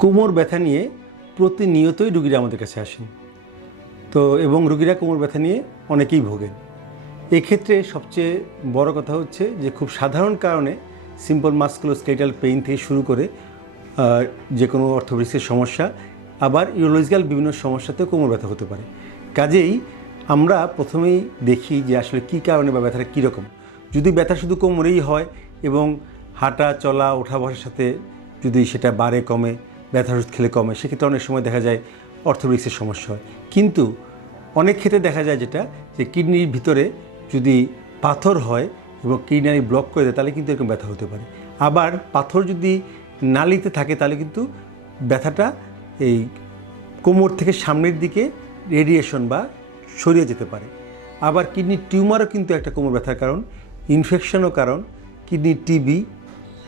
কোমর ব্যথা নিয়ে প্রতিনিয়তই রুগীরা আমাদের কাছে আসেন। এবং রুগীরা কোমর ব্যথা নিয়ে অনেকেই ভোগেন। এক্ষেত্রে সবচেয়ে বড় কথা হচ্ছে যে খুব সাধারণ কারণে সিম্পল মাস্কুলোস্কেলেটাল পেইন থেকে শুরু করে যে কোনো অর্থোপেডিক্সের সমস্যা, আবার ইউরোলজিক্যাল বিভিন্ন সমস্যাতেও কোমর ব্যথা হতে পারে। কাজেই আমরা প্রথমেই দেখি যে আসলে কী কারণে বা ব্যথাটা কীরকম। যদি ব্যথা শুধু কোমরেই হয় এবং হাঁটা চলা ওঠা বসার সাথে যদি সেটা বাড়ে কমে, ব্যথার ওষুধ খেলে কমে, সেক্ষেত্রে অনেক সময় দেখা যায় অর্থোপেডিক্সের সমস্যা হয়। কিন্তু অনেক ক্ষেত্রে দেখা যায় যে কিডনির ভিতরে যদি পাথর হয় এবং কিডনি ব্লক করে দেয় তাহলে কিন্তু এরকম ব্যথা হতে পারে। আবার পাথর যদি নালিতে থাকে তাহলে কিন্তু ব্যথাটা এই কোমর থেকে সামনের দিকে রেডিয়েশন বা সরিয়ে যেতে পারে। আবার কিডনির টিউমারও কিন্তু একটা কোমর ব্যথার কারণ, ইনফেকশনও কারণ। কিডনির টিবি,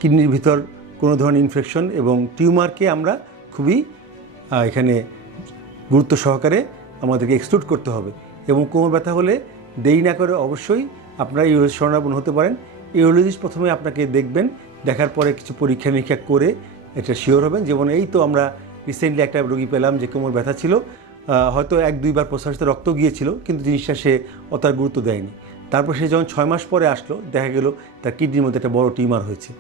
কিডনির ভিতর কোনো ধরনের ইনফেকশন এবং টিউমারকে আমরা খুবই এখানে গুরুত্ব সহকারে আমাদেরকে এক্সক্লুড করতে হবে। এবং কোমর ব্যথা হলে দেরি না করে অবশ্যই আপনারা ইউরোলজিস্ট শরণাপন্ন হতে পারেন। ইউরোলজিস্ট প্রথমে আপনাকে দেখবেন, দেখার পরে কিছু পরীক্ষা নিরীক্ষা করে এটা শিওর হবেন। যেমন এই তো আমরা রিসেন্টলি একটা রোগী পেলাম যে কোমর ব্যথা ছিল, হয়তো 1-2 বার প্রস্রাবিত রক্ত গিয়েছিল, কিন্তু জিনিসটা সে অত আর গুরুত্ব দেয়নি। তারপর সে যখন 6 মাস পরে আসলো, দেখা গেল তার কিডনির মধ্যে একটা বড় টিউমার হয়েছে।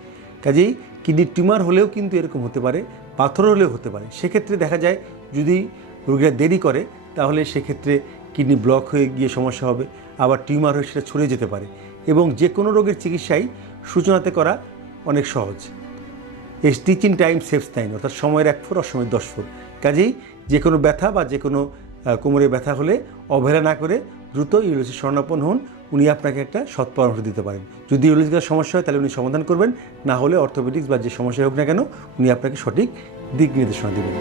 কাজেই কিডনির টিউমার হলেও কিন্তু এরকম হতে পারে, পাথর হলেও হতে পারে। সেক্ষেত্রে দেখা যায় যদি রোগীরা দেরি করে তাহলে সেক্ষেত্রে কিডনি ব্লক হয়ে গিয়ে সমস্যা হবে, আবার টিউমার হয়ে সেটা ছড়িয়ে যেতে পারে। এবং যে কোনো রোগের চিকিৎসাই সূচনাতে করা অনেক সহজ। স্টিচিং টাইম সেভস টাইম, অর্থাৎ সময়ের 1 ফুট অসময়ের 10 ফুট। কাজেই যে কোনো ব্যথা বা যে কোনো কোমরে ব্যথা হলে অবহেলা না করে দ্রুত ইউরোলজিস্ট শরণাপন্ন হন। উনি আপনাকে একটা সৎ পরামর্শ দিতে পারেন। যদি ইউরোলজিক্যাল সমস্যা হয় তাহলে উনি সমাধান করবেন, না হলে অর্থোপেডিক্স বা যে সমস্যা হোক না কেন উনি আপনাকে সঠিক দিক নির্দেশনা দেবেন।